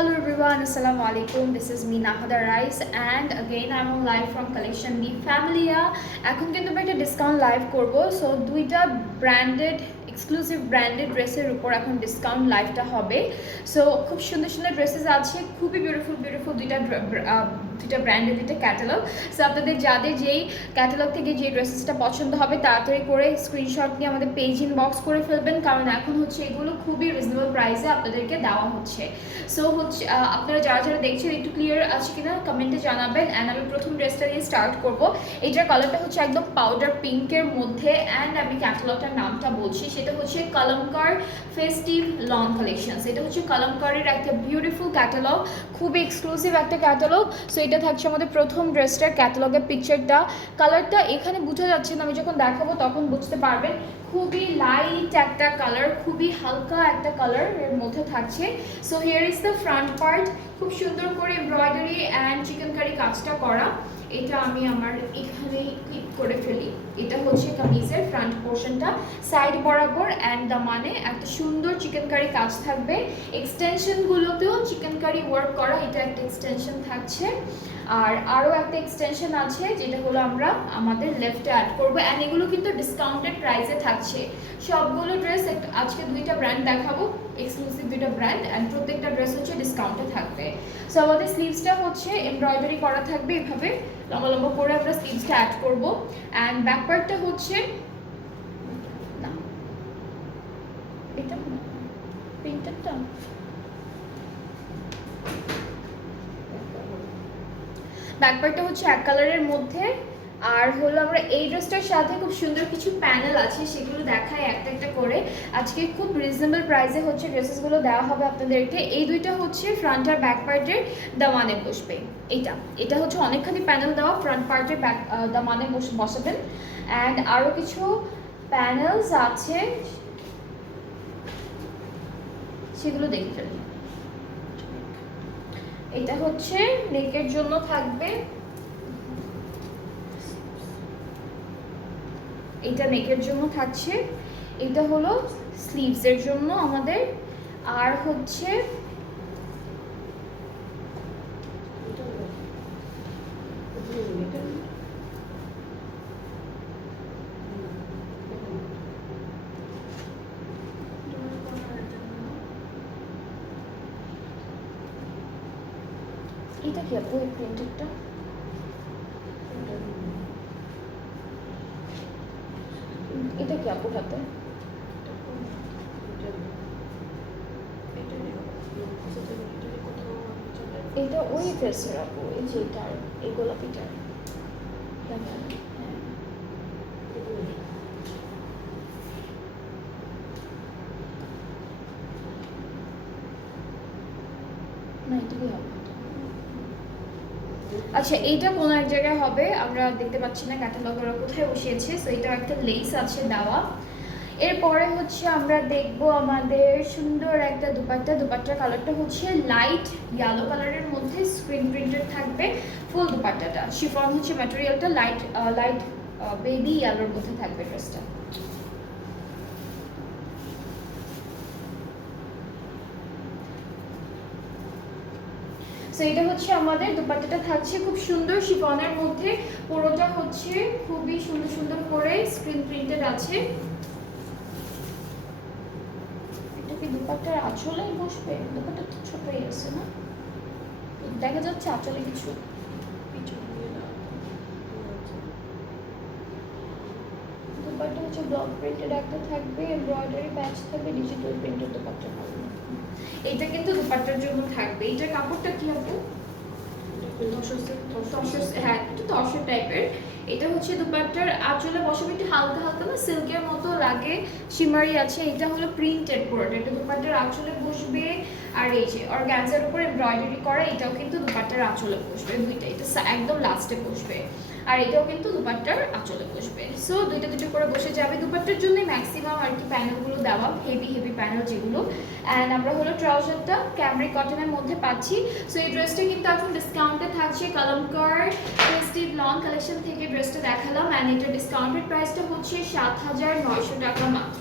Hello everyone, Assalamu alaikum. This is me Nahada Rice and again I'm on live from Collection B Familia. এখন কিন্তু আমরা একটা discount live করব, so দুইটা branded exclusive branded ড্রেসের উপর এখন ডিসকাউন্ট লাইভটা হবে। সো খুব সুন্দর সুন্দর ড্রেসেস আছে, খুবই বিউটিফুল বিউটিফুল দুইটা ব্র্যান্ডের দুইটা ক্যাটালগ। সো আপনাদের যাদের যেই ক্যাটালগ থেকে যে ড্রেসেসটা পছন্দ হবে তাড়াতাড়ি করে স্ক্রিনশট নিয়ে আমাদের পেজ ইনবক্স করে ফেলবেন, কারণ এখন হচ্ছে এগুলো খুবই রিজনেবল প্রাইসে আপনাদেরকে দেওয়া হচ্ছে। সো হচ্ছে আপনারা যারা যারা দেখছেন একটু ক্লিয়ার আছে কিনা কমেন্টে জানাবেন। অ্যান্ড আমি প্রথম ড্রেসটা দিয়ে স্টার্ট করব। এইটার কালারটা হচ্ছে একদম পাউডার পিঙ্কের মধ্যে, অ্যান্ড আমি ক্যাটালগটার নামটা বলছি, সেটা হচ্ছে কলমকার ফেস্টিভ লং কালেকশনস। এটা হচ্ছে কলমকারের একটা বিউটিফুল ক্যাটালগ, খুবই এক্সক্লুসিভ একটা ক্যাটালগ। সো এটা থাকছে আমাদের প্রথম ড্রেসটার ক্যাটালগের পিকচারটা। কালারটা এখানে বোঝা যাচ্ছে না, আমি যখন দেখাবো তখন বুঝতে পারবেন। খুবই লাইট একটা কালার, খুবই হালকা একটা কালার এর মধ্যে থাকছে। So here is the front part, খুব সুন্দর করে এমব্রয়ডারি অ্যান্ড চিকেন কারি কাজটা করা। এটা আমি আমার এখানেই ক্লিক করে ফেলি। এটা হচ্ছে কামিজের ফ্রন্ট পোর্শনটা, সাইড বরাবর অ্যান্ড দামানে একটা সুন্দর চিকেন কারি কাজ থাকবে। এক্সটেনশনগুলোতেও চিকেন কারি ওয়ার্ক করা, এটা একটা এক্সটেনশন থাকছে। আর আরও একটা এক্সটেনশন আছে যেটা হলো আমরা আমাদের লেফটে অ্যাড করবো, অ্যান্ড এগুলো কিন্তু ডিসকাউন্টেড প্রাইসে থাকছে সবগুলো ড্রেস। আজকে দুইটা ব্র্যান্ড দেখাবো, এক্সক্লুসিভ দুইটা ব্র্যান্ড, অ্যান্ড প্রত্যেকটা ড্রেস হচ্ছে ডিসকাউন্টে থাকবে। সো আমাদের স্লিভসটা হচ্ছে এমব্রয়ডারি করা থাকবে, এভাবে লম্বা লম্বা করে আমরা স্লিভসটা অ্যাড করবো। অ্যান্ড ব্যাক পার্টটা হচ্ছে না, এটা প্রিন্টারটা ব্যাকপার্টটা হচ্ছে এক কালারের মধ্যে। আর হলো আমরা এই ড্রেসটার সাথে খুব সুন্দর কিছু প্যানেল আছে, সেগুলো দেখায় একটা একটা করে। আজকে খুব রিজনেবল প্রাইসে হচ্ছে ড্রেসেসগুলো দেওয়া হবে আপনাদেরকে। এই দুইটা হচ্ছে ফ্রন্ট আর ব্যাক পার্টের দামানে বসবে। এটা হচ্ছে অনেকখানি প্যানেল দেওয়া, ফ্রন্ট পার্টের দামানে বসাবেন। অ্যান্ড আরও কিছু প্যানেলস আছে, সেগুলো দেখে ফেলবেন। এটা হচ্ছে নেকের জন্য থাকবে, এটা নেকের জন্য থাকছে। এটা হলো স্লিভসের জন্য আমাদের। আর হচ্ছে এটা কি আপু, এই প্রিন্টেডটা এটা কি আপুর হাতে? এটা ওই ড্রেসের আপু, এই যে এটার, এই গোলাপিটার। না, এটাই হবে। আচ্ছা, এইটা কোনো এক জায়গায় হবে, আমরা দেখতে পাচ্ছি না ক্যাটালগের কোথায় বসিয়েছে। সো এটা একটা লেস আছে দেওয়া। এরপরে হচ্ছে আমরা দেখবো আমাদের সুন্দর একটা দুপাট্টার কালারটা হচ্ছে লাইট ইয়েলো কালারের মধ্যে, স্ক্রিন প্রিন্টেড থাকবে ফুল দুপাট্টাটা। শিফন হচ্ছে ম্যাটেরিয়ালটা লাইট বেবি ইয়েলোর মধ্যে থাকবে ড্রেসটা। সো এটা হচ্ছে আমাদের দুপাট্টাটা থাকছে খুব সুন্দর শিফনের মধ্যে, পুরোটা হচ্ছে খুবই সুন্দর সুন্দর করে স্ক্রিন প্রিন্টেড আছে। এটা কি দুপাট্টার আঁচলে বসবে? দুপাট্টা তো ছোটই আছে না, দেখা যাচ্ছে আঁচলে কিছু। দুপাট্টা হচ্ছে ব্লক প্রিন্টেড একটা থাকবে, এমব্রয়ডারি প্যাচ থাকবে, ডিজিটাল প্রিন্টেড দুপাট্টা থাকবে। এটা কিন্তু দুপাট্টার জন্য থাকবে। এটার কাপড়টা কি হবে? হ্যাঁ, একটু তসর টাইপের। এটা হচ্ছে দুপাট্টার আঁচলে বসাবে, একটু হালকা হালকা না সিল্কের মতো লাগে, শিমারি আছে। এটা হলো প্রিন্টেড পুরোটা, এটা দুপাট্টার আঁচলে বসবে। আর এই যে অর্গানজার উপর এমব্রয়ডারি করা, এটাও কিন্তু দুপাট্টার আঁচলে বসবে। দুইটা, এটা একদম লাস্টে বসবে। আর এটাও কিন্তু দুপাট্টার আঁচলে বসবে। সো সো দুইটা দুটো করে বসে যাবে। দুপাট্টার জন্য ম্যাক্সিমাম আর কি প্যানেলগুলো দেওয়া, হেভি প্যানেল যেগুলো। অ্যান্ড আমরা হলো ট্রাউজারটা ক্যামরিক কটনের মধ্যে পাচ্ছি। সো এই ড্রেসটা কিন্তু এখন ডিসকাউন্টে থাকছে। কালামকার ফেস্টিভ লং কালেকশন থেকে ড্রেসটা দেখালাম, অ্যান্ড এটার ডিসকাউন্টেড প্রাইসটা হচ্ছে 7,900 টাকা মাত্র।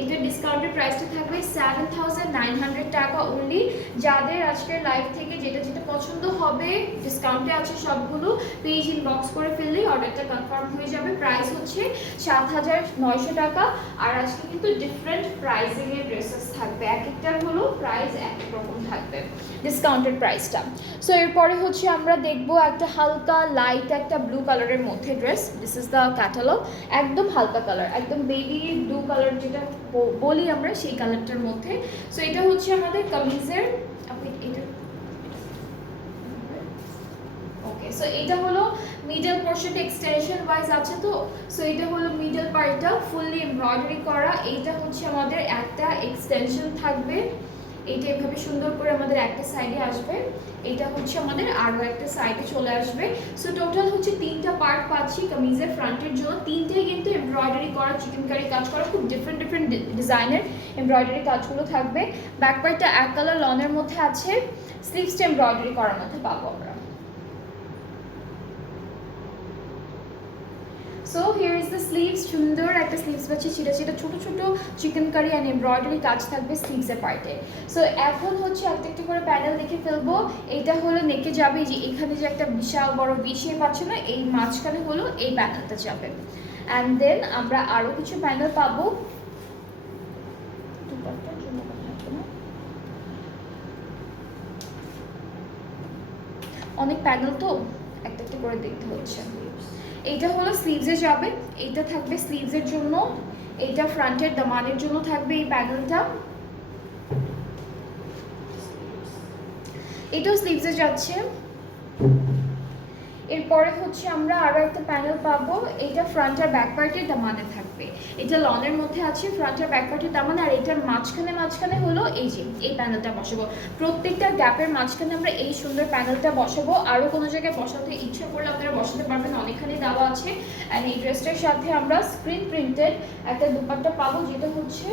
এটার ডিসকাউন্টেড প্রাইসটা থাকবে 7,900 টাকা অনলি। যাদের আজকের লাইভ থেকে যেটা যেটা পছন্দ হবে, ডিসকাউন্টে আছে সবগুলো, পেজ ইনবক্স করে ফেললেই অর্ডারটা কনফার্ম হয়ে যাবে। প্রাইস হচ্ছে 7,900 টাকা। আর আজকে কিন্তু ডিফারেন্ট প্রাইসিংয়ের ড্রেসেস থাকবে, এক একটার হলো প্রাইস এক এক রকম থাকবে ডিসকাউন্টেড প্রাইসটা। সো এরপরে হচ্ছে আমরা দেখবো একটা হালকা লাইট একটা ব্লু কালারের মধ্যে dress. This is the catalogue, একদম হালকা কালার, একদম বেবি ব্লু কালার যেটা বলি আমরা, সেই কালারটার মধ্যে। সো এটা হচ্ছে আমাদের কামিজের, আপনি এটা ওকে। সো এটা হলো মিডল পোর্শনটা এক্সটেনশন ওয়াইজ আছে তো। সো এটা হলো মিডল পার্টটা ফুললি এমব্রয়ডারি করা। এইটা হচ্ছে আমাদের একটা এক্সটেনশন থাকবে, এইটা এভাবে সুন্দর করে আমাদের একটা সাইডে আসবে, এটা হচ্ছে আমাদের আরও একটা সাইডে চলে আসবে। সো টোটাল হচ্ছে 3টা পার্ট পাচ্ছি কামিজের ফ্রন্টের জন্য। 3টাই কিন্তু এমব্রয়ডারি করা, চিকেনকারি কাজ করা, খুব ডিফারেন্ট ডিজাইনের এমব্রয়ডারি কাজগুলো থাকবে। ব্যাক পার্টটা এক কালার লনের মধ্যে আছে, স্লিভসটা এমব্রয়ডারি করার মধ্যে পাবো আমরা। So here is the sleeves, সুন্দর একটা স্লিভস পাচ্ছি, সেটা ছোটো ছোটো চিকেনকারি অ্যান্ড এমব্রয়ডারি কাজ থাকবে স্লিভসের পার্টে। সো এখন হচ্ছে একটা একটা করে প্যানেল দেখে ফেলবো। এইটা হলো নেকে যাবে, যে এখানে যে একটা বিশাল বড় ভি শেপ আছে না, এই মাঝখানে হলো এই প্যানেলটা যাবে। অ্যান্ড দেন আমরা আরও কিছু প্যানেল পাবো। অনেক প্যানেল তো একটা একটা করে দেখতে হচ্ছে। এইটা হলো স্লিভসে যাবে, এইটা থাকবে স্লিভসের জন্য, এইটা ফ্রন্টের দামানের জন্য থাকবে এই প্যানেলটা, এটাও স্লিভসে যাচ্ছে। এরপরে হচ্ছে আমরা আরও একটা প্যানেল পাবো, এটা ফ্রন্ট আর ব্যাক পার্টের দামানে থাকবে। এটা লনের মধ্যে আছে, ফ্রন্ট আর ব্যাক পার্টের দামানে, আর এটার মাঝখানে হলো এই যে এই প্যানেলটা বসাবো। প্রত্যেকটা গ্যাপের মাঝখানে আমরা এই সুন্দর প্যানেলটা বসাবো। আরও কোনো জায়গায় বসাতে ইচ্ছা করলে আপনারা বসাতে পারবেন, অনেকখানি দেওয়া আছে। অ্যান্ড এই ড্রেসটার সাথে আমরা স্ক্রিন প্রিন্টেড একটা দুপাট্টা পাবো, যেটা হচ্ছে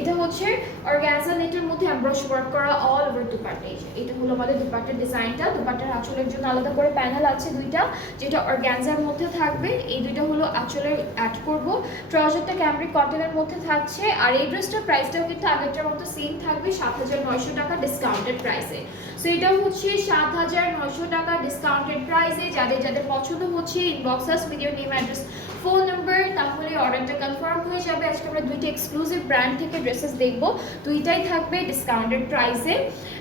এটা হচ্ছে অর্গানজা নেটের মধ্যে এমব্রয়ডারি ওয়ার্ক করা অল ওভার দুপাট্টা। এটা হলো আমাদের দুপাট্টার ডিজাইনটা। দুপাট্টার আঁচলের জন্য আলাদা করে প্যানেল আছে দুইটা, যেটা অর্গানজার মধ্যে থাকবে। এই দুইটা হলো আঁচলে অ্যাড করব। ট্রাউজারটা ক্যামরিক কটনের মধ্যে থাকছে। আর এই ড্রেসটার প্রাইসটাও কিন্তু আগেরটার মতো সেম থাকবে, 7,900 টাকা ডিসকাউন্টেড প্রাইসে। সো এটা হচ্ছে 7,900 টাকা ডিসকাউন্টেড প্রাইসে। যাদের যাদের পছন্দ হচ্ছে inbox us with your name, address, phone number, তাহলে অর্ডারটা কনফার্ম হয়ে যাবে। আজকে আমরা দুইটা এক্সক্লুসিভ ব্র্যান্ড থেকে ড্রেসেস দেখবো, দুইটাই থাকবে ডিসকাউন্টেড প্রাইসে।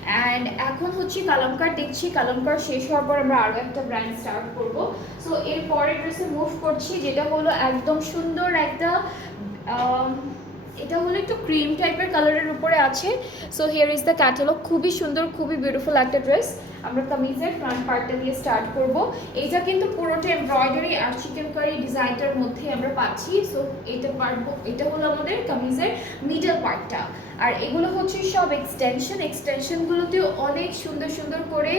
অ্যান্ড এখন হচ্ছে কালামকার দেখছি, কালামকার শেষ হওয়ার পর আমরা আরও একটা ব্র্যান্ড স্টার্ট করব। সো এর পরের ড্রেসে মুভ করছি, যেটা হলো একদম সুন্দর একটা, এটা হলো একটু ক্রিম টাইপের কালারের উপরে আছে। So here is the catalogue, খুবই সুন্দর, খুবই বিউটিফুল একটা ড্রেস। আমরা কামিজের ফ্রন্ট পার্টটা দিয়ে স্টার্ট করব। এটা কিন্তু পুরোটা এমব্রয়ডারি আর চিকেনকারি ডিজাইনটার মধ্যে আমরা পাচ্ছি। সো এটা পারবো, এটা হলো আমাদের কামিজের মিডল পার্টটা। আর এগুলো হচ্ছে সব এক্সটেনশনগুলোতেও অনেক সুন্দর সুন্দর করে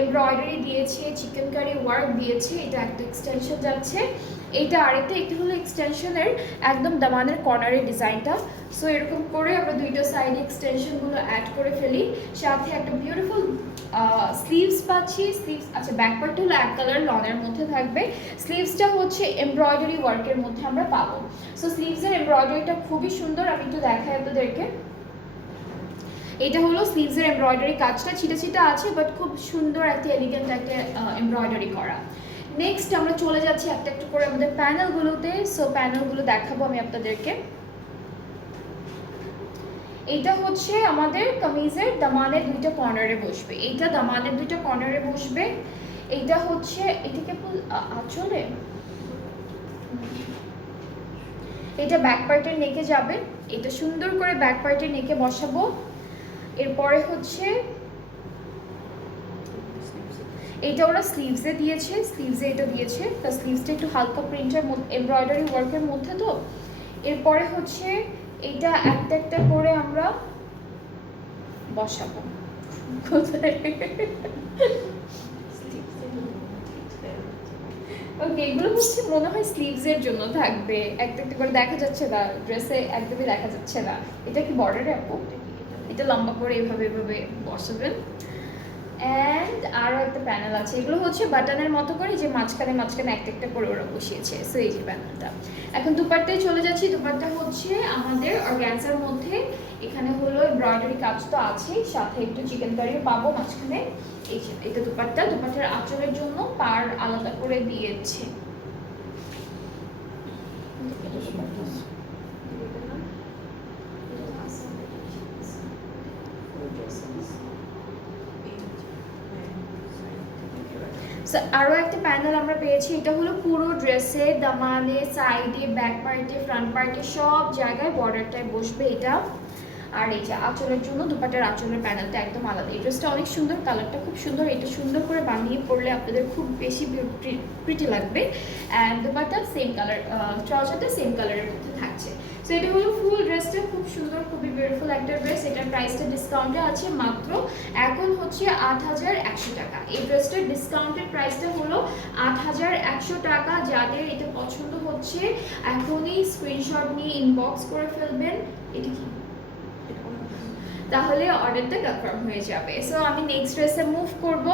এমব্রয়ডারি দিয়েছে, চিকেনকারি ওয়ার্ক দিয়েছে। এটা একটা এক্সটেনশন যাচ্ছে, এইটা আরেকটা, এটা হলো এক্সটেনশনের একদম দামানের কর্নারের ডিজাইনটা। সো এরকম করে আমরা দুইটা সাইডে এক্সটেনশনগুলো অ্যাড করে ফেলি, সাথে একটা বিউটিফুল স্লিভস পাচ্ছি। স্লিভস আচ্ছা, ব্যাক পার্টটা হলো এক কালার লনের মধ্যে থাকবে, স্লিভসটা হচ্ছে এমব্রয়ডারি ওয়ার্কের মধ্যে আমরা পাবো। সো স্লিভসের এমব্রয়ডারিটা খুবই সুন্দর, আমি একটু দেখাই আপনাদেরকে। এটা হলো স্লিভসের এমব্রয়ডারি কাজটা, ছিটা আছে, বাট খুব সুন্দর একটা এলিগেন্ট একটা এমব্রয়ডারি করা। নেক্সট আমরা চলে যাচ্ছি একটা একটা করে আমাদের প্যানেলগুলোতে। সো প্যানেলগুলো দেখাবো আমি আপনাদেরকে। এইটা হচ্ছে আমাদের কামিজের দামানের দুইটা কর্নারে বসবে, এইটা দামানের দুইটা কর্নারে বসবে। এইটা হচ্ছে, এটাকে আঁচলে, এটা ব্যাক পার্টের নেকে যাবে, এটা সুন্দর করে ব্যাক পার্টের নেকে বসাবো। এরপরে হচ্ছে এইটা ওরা স্লিভসে দিয়েছে, স্লিভসে এটা দিয়েছে, তা স্লিভসটা একটু হালকা প্রিন্টের এমব্রয়ডারি ওয়ার্কের মধ্যে তো। এরপরে হচ্ছে এটা একটা একটা করে আমরা বসাবো। ওকে, এগুলো হচ্ছে মনে হয় স্লিভস এর জন্য থাকবে, একটা একটা করে দেখা যাচ্ছে না ড্রেসে, একদমই দেখা যাচ্ছে না। এটা কি বর্ডারে আপু? এটা লম্বা করে এভাবে এভাবে বসাবেন। অ্যান্ড আরও একটা প্যানেল আছে, এগুলো হচ্ছে বাটনের মতো করে যে মাঝখানে মাঝখানে একটা একটা করে ওরা বসিয়েছে। সো এই যে প্যানেলটা। এখন দুপাট্টায় চলে যাচ্ছি। দুপাট্টা হচ্ছে আমাদের অর্গানজার মধ্যে, এখানে হলো এমব্রয়ডারি কাজ তো আছেই, সাথে একটু চিকেন কারিও পাবো মাঝখানে। এই যে এটা দুপাট্টা, দুপাট্টার আঁচলের জন্য পার আলাদা করে দিয়েছে। আরও একটা প্যানেল আমরা পেয়েছি, এটা হলো পুরো ড্রেসে দামানে সাইডে ব্যাক পার্টে ফ্রন্ট পার্টে সব জায়গায় বর্ডারটায় বসবে এটা। আর এই যে আঁচলের জন্য দুপাটার আঁচলের প্যানেলটা একদম আলাদা। এই ড্রেসটা অনেক সুন্দর, কালারটা খুব সুন্দর, এটা সুন্দর করে বানিয়ে পরলে আপনাদের খুব বেশি প্রিটি লাগবে। অ্যান্ড দুপাটা সেম কালার, ট্রাউজারটা সেম কালারের মধ্যে থাকছে। সো এটা হলো ফুল ড্রেসটা, খুব সুন্দর, খুবই বিউটিফুল একটা ড্রেস। এটার প্রাইসটা ডিসকাউন্টে আছে মাত্র এখন হচ্ছে ৮,১০০ টাকা। এই ড্রেসটার ডিসকাউন্টেড প্রাইসটা হলো ৮,১০০ টাকা। যাদের এটা পছন্দ হচ্ছে এখনই স্ক্রিনশট নিয়ে ইনবক্স করে ফেলবেন। এটা কি, তাহলে অর্ডারটা কনফার্ম হয়ে যাবে। সো আমি নেক্সট ড্রেসে মুভ করব।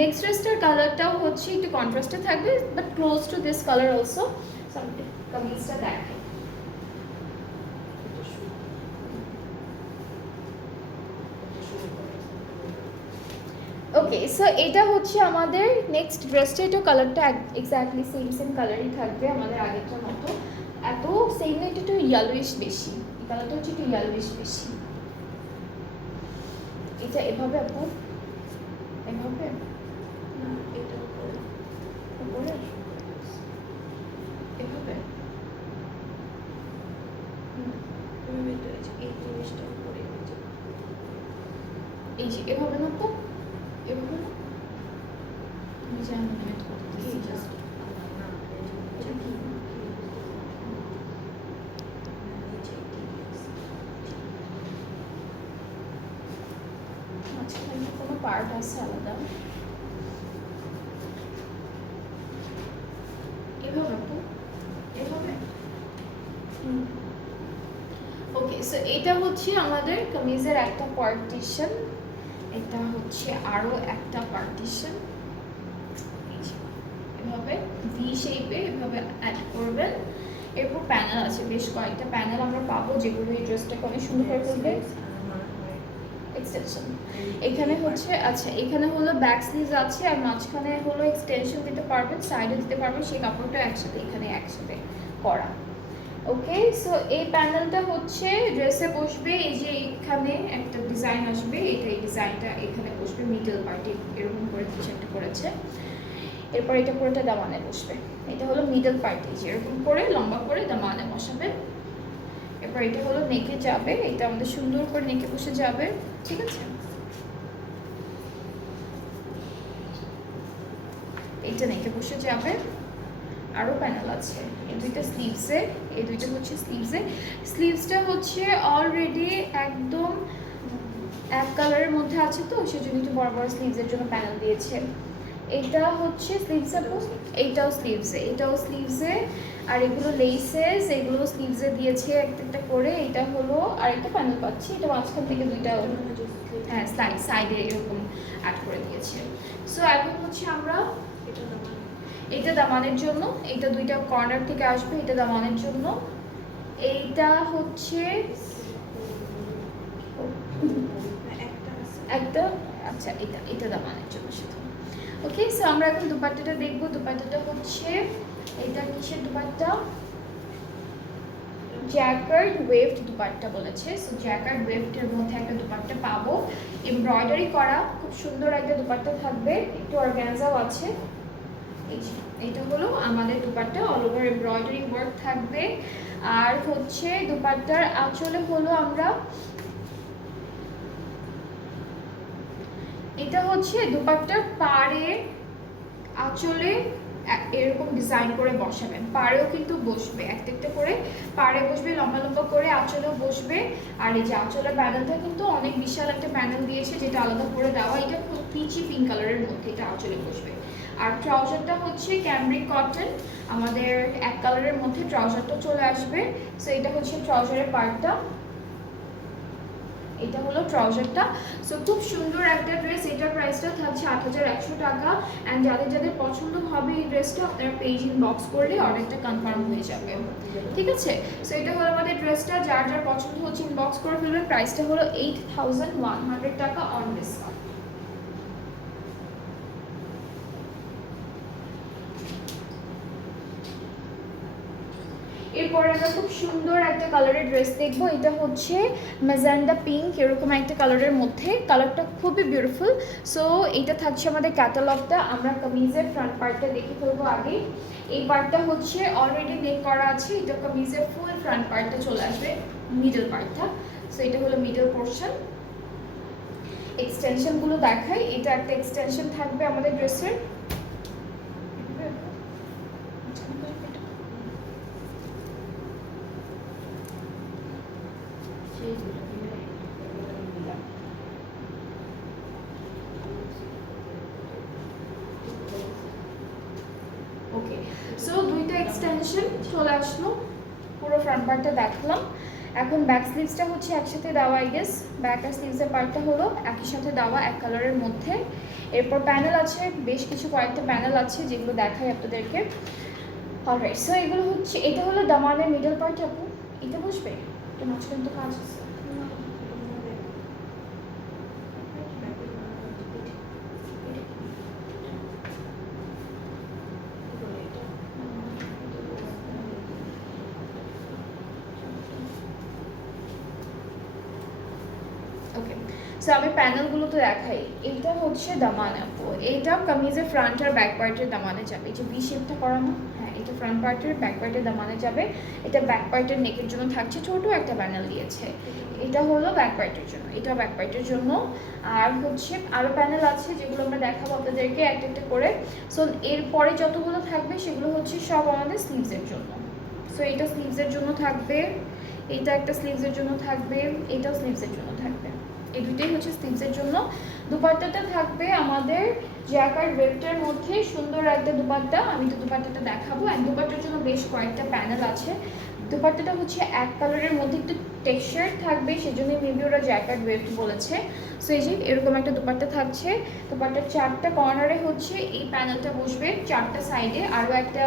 নেক্সট ড্রেসটার কালারটাও হচ্ছে একটু কন্ট্রাস্টে থাকবে, but close to this colour also. So আমি কামিজটা দেখাই। ওকে, সো এটা হচ্ছে আমাদের নেক্সট ড্রেসটা। এটা কালারটা এক্স্যাক্টলি সেম সেম কালারই থাকবে আমাদের আগেরটার মতো। এত সেম না, এটা একটু ইয়েলোইশ বেশি, এই কালারটা হচ্ছে একটু ইয়েলোইশ বেশি। এটা এভাবে আপু, এভাবে না, এটা উপরে উপরে এভাবে। এই জিনিসটা উপরে এই যে এভাবে না তো, এভাবে না, আমি জানি না এটা করতেছি জাস্ট। এটা কি মাঝখানে কোনো পার্ট আছে আলাদা? এভাবে আপু, এভাবে। ওকে, সো এটা হচ্ছে আমাদের কামিজের একটা পার্টিশন, এটা হচ্ছে আরো একটা পার্টিশন। এভাবে ভি শেপে এভাবে অ্যাড করবেন। এরপর প্যানেল আছে, বেশ কয়েকটা প্যানেল আমরা পাবো যেগুলো এই ড্রেসটাকে অনেক সুন্দর করে তুলবে। এক্সটেনশন এখানে হচ্ছে, আচ্ছা এখানে হলো ব্যাক স্লিভস আছে, আর মাঝখানে হলো এক্সটেনশন দিতে পারবেন, সাইডে দিতে পারবেন, সেই কাপড়টা একসাথে এখানে একসাথে করা। ওকে, সো এই প্যানেলটা হচ্ছে ড্রেসে বসবে। এই যে এখানে একটা ডিজাইন আসবে, এটা এই ডিজাইনটা এখানে বসবে মিডল পার্টে, এরকম করে কিছু একটা করেছে। এরপর এটা পুরোটা দামানে বসবে। এটা হলো মিডল পার্টে, যে এরকম করে লম্বা করে দামানে বসাবেন। এরপর এটা হলো নেকে যাবে, এটা আমাদের সুন্দর করে নেকে বসে যাবে, ঠিক আছে। এইটা নেকে বসে যাবে। আরও প্যানেল আছে, এই দুইটা স্লিভসে, এই দুইটা হচ্ছে স্লিভসে। স্লিভসটা হচ্ছে অলরেডি একদম এক কালারের মধ্যে আছে, তো সেজন্য একটু বড় বড় স্লিভসের জন্য প্যানেল দিয়েছে। এটা হচ্ছে স্লিভসে, এইটাও স্লিভসে, এটাও স্লিভসে। আর এগুলো লেসেস, এগুলো স্লিভসে দিয়েছে একটা একটা করে। এটা হলো আরেকটা প্যানেল পাচ্ছি, এটা মাঝখান থেকে দুইটা, হ্যাঁ সাইডে এরকম অ্যাড করে দিয়েছে। সো এখন হচ্ছে আমরা এটা দামানের জন্য, এটা দুইটা কর্নার থেকে আসবে, এটা দামানের জন্য। এইটা হচ্ছে একটা, আচ্ছা এটা এটা দামানের জন্য শুধু। ওকে, সো আমরা এখন দুপাট্টাটা দেখবো। দুপাট্টাটা হচ্ছে, এটা কিসের দুপাট্টা? জ্যাকার্ড ওয়েভড দুপাট্টা বলেছে। সো জ্যাকার্ড ওয়েভডের মধ্যে একটা দুপাট্টা পাবো, এমব্রয়ডারি করা, খুব সুন্দর একটা দুপাট্টা থাকবে, একটু অর্গানজাও আছে। এটা হলো আমাদের dupatta, all over embroidery work থাকবে। আর হচ্ছে দুপাট্টার আঁচলে হলো আমরা, এটা হচ্ছে দুপাট্টার পাড়ে আঁচলে এরকম ডিজাইন করে বসাবেন, পাড়েও কিন্তু বসবে, একটা একটা করে পাড়ে বসবে, লম্বা লম্বা করে আঁচলেও বসবে। আর এই যে আঁচলের প্যানেলটা কিন্তু অনেক বিশাল একটা প্যানেল দিয়েছে, যেটা আলাদা করে দেওয়া, এটা খুব পিচি পিঙ্ক কালারের মধ্যে এটা আঁচলে বসবে। আর ট্রাউজারটা হচ্ছে ক্যামব্রিক কটন, আমাদের এক কালারের মধ্যে ট্রাউজারটা চলে আসবে। সো এটা হচ্ছে ট্রাউজারের পার্টটা, এটা হলো ট্রাউজারটা। সো খুব সুন্দর একটা ড্রেস, এটার প্রাইসটা থাকছে 8100 টাকা। অ্যান্ড যাদের যাদের পছন্দ হবে এই ড্রেসটা আপনারা পেজ ইনবক্স করলে অর্ডারটা কনফার্ম হয়ে যাবে, ঠিক আছে। সো এটা হলো আমাদের ড্রেসটা, যার যার পছন্দ হচ্ছে ইনবক্স করে ফেলবেন। প্রাইসটা হলো 8100 টাকা অন ডিসকাউন্ট। এরপরে আমরা খুব সুন্দর একটা কালারের ড্রেস দেখবো, এটা হচ্ছে ম্যাজেন্ডা পিঙ্ক এরকম একটা কালারের মধ্যে, কালারটা খুবই বিউটিফুল। সো এটা থাকছে আমাদের ক্যাটালগটা। আমরা কামিজের ফ্রন্ট পার্টটা দেখে ফেলবো আগে। এই পার্টটা হচ্ছে অলরেডি নেক করা আছে, এটা কামিজের ফুল ফ্রন্ট পার্টটা চলে আসবে, মিডল পার্টটা। সো এটা হলো মিডল পোর্শন। এক্সটেনশনগুলো দেখাই, এটা একটা এক্সটেনশন থাকবে আমাদের ড্রেসের। ওকে, সো দুইটা এক্সটেনশন চলে আসলো, পুরো ফ্রন্ট পার্টটা দেখলাম। এখন ব্যাক স্লিভসটা হচ্ছে একসাথে দেওয়া, আই গেস ব্যাক আর স্লিভসের পার্টটা হলো একই সাথে দেওয়া এক কালারের মধ্যে। এরপর প্যানেল আছে, বেশ কিছু কয়েকটা প্যানেল আছে যেগুলো দেখাই আপনাদেরকে। অলরাইট, সো এগুলো হচ্ছে, এটা হলো দামানের মিডল পার্ট। আপু এটা বসবে, এটা মাঝখানে তো কাজ আছে। ওকে, সো আমি প্যানেলগুলো তো দেখাই। এটা হচ্ছে দামান আপু, এইটা কামিজের ফ্রন্ট আর ব্যাক পার্টের দামানে যাবে। এই যে ভি শেপটা করানো, হ্যাঁ এটা ফ্রন্ট পার্টের ব্যাক পার্টের দামানে যাবে। এটা ব্যাক পার্টের নেকের জন্য থাকছে, ছোট একটা প্যানেল দিয়েছে। এটা হলো ব্যাক পার্টের জন্য, এটা ব্যাক পার্টের জন্য। আর হচ্ছে আরও প্যানেল আছে যেগুলো আমরা দেখাবো আপনাদেরকে একটা একটা করে। সো এরপরে যতগুলো থাকবে সেগুলো হচ্ছে সব আমাদের স্লিভসের জন্য। সো এটা স্লিভসের জন্য থাকবে, এটা একটা স্লিভসের জন্য থাকবে, এটাও স্লিভসের জন্য থাকবে। এই দুইটাই হচ্ছে স্লিভসের জন্য। দুপাট্টাটা থাকবে আমাদের জ্যাকার্ড ওয়েবটার মধ্যে, সুন্দর একটা দুপাট্টা। আমি তো দুপাট্টাটা দেখাবো। আর দুপাট্টার জন্য বেশ কয়েকটা প্যানেল আছে। দুপাট্টাটা হচ্ছে এক কালারের মধ্যে একটু টেক্সচার থাকবে, সেজন্যই মেবি ওরা জ্যাকার্ড ওয়েব বলেছে। সো এই যে এরকম একটা দুপাট্টা থাকছে। দুপাট্টার চারটা কর্নারে হচ্ছে এই প্যানেলটা বসবে, চারটা সাইডে আরও একটা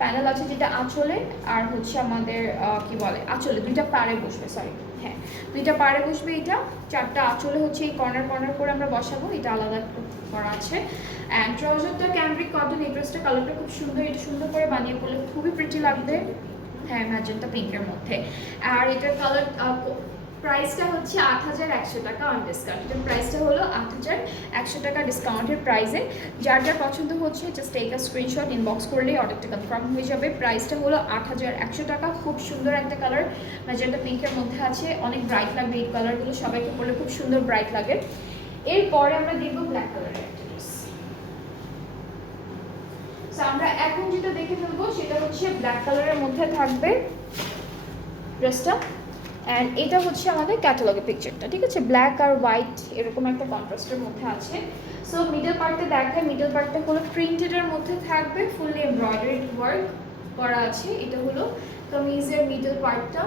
প্যানেল আছে যেটা আঁচলে, আর হচ্ছে আমাদের কি বলে আঁচলে দুইটা পাড়ে বসবে, সরি হ্যাঁ দুইটা পাড়ে বসবে। এটা চারটা আঁচলে হচ্ছে এই কর্নার কর্নার করে আমরা বসাবো, এটা আলাদা করা আছে। অ্যান্ড ট্রাউজারটা ক্যামব্রিক কটন, এই ড্রেসটা কালারটা খুব সুন্দর, এটা সুন্দর করে বানিয়ে পড়লে খুবই প্রিটি লাগবে। হ্যাঁ ম্যাজেন্টা পিঙ্কের মধ্যে। আর এটার কালার প্রাইসটা হচ্ছে 8100 টাকা অন ডিসকাউন্ট। এটার প্রাইসটা হলো 8100 টাকা ডিসকাউন্টের প্রাইসে। যার যার পছন্দ হচ্ছে just take a screenshot, inbox করলেই অর্ডারটা কনফার্ম হয়ে যাবে। প্রাইসটা হলো 8100 টাকা। খুব সুন্দর একটা কালার ম্যাজেন্টা পিঙ্কের মধ্যে আছে, অনেক ব্রাইট লাগবে এই কালারগুলো, সবাইকে পরলে খুব সুন্দর ব্রাইট লাগে। এরপরে আমরা দেখব ব্ল্যাক কালারের একটা ড্রেস। সো আমরা এখন যেটা দেখে ফেলবো সেটা হচ্ছে ব্ল্যাক কালারের মধ্যে থাকবে ড্রেসটা। অ্যান্ড এটা হচ্ছে আমাদের ক্যাটালগের পিকচারটা, ঠিক আছে, ব্ল্যাক আর হোয়াইট এরকম একটা কন্ট্রাস্টের মধ্যে আছে। সো মিডল পার্টটা দেখায়, মিডল পার্টটা হলো প্রিন্টেডের মধ্যে থাকবে, ফুললি এমব্রয়ডারিড ওয়ার্ক করা আছে। এটা হলো কামিজের মিডল পার্টটা,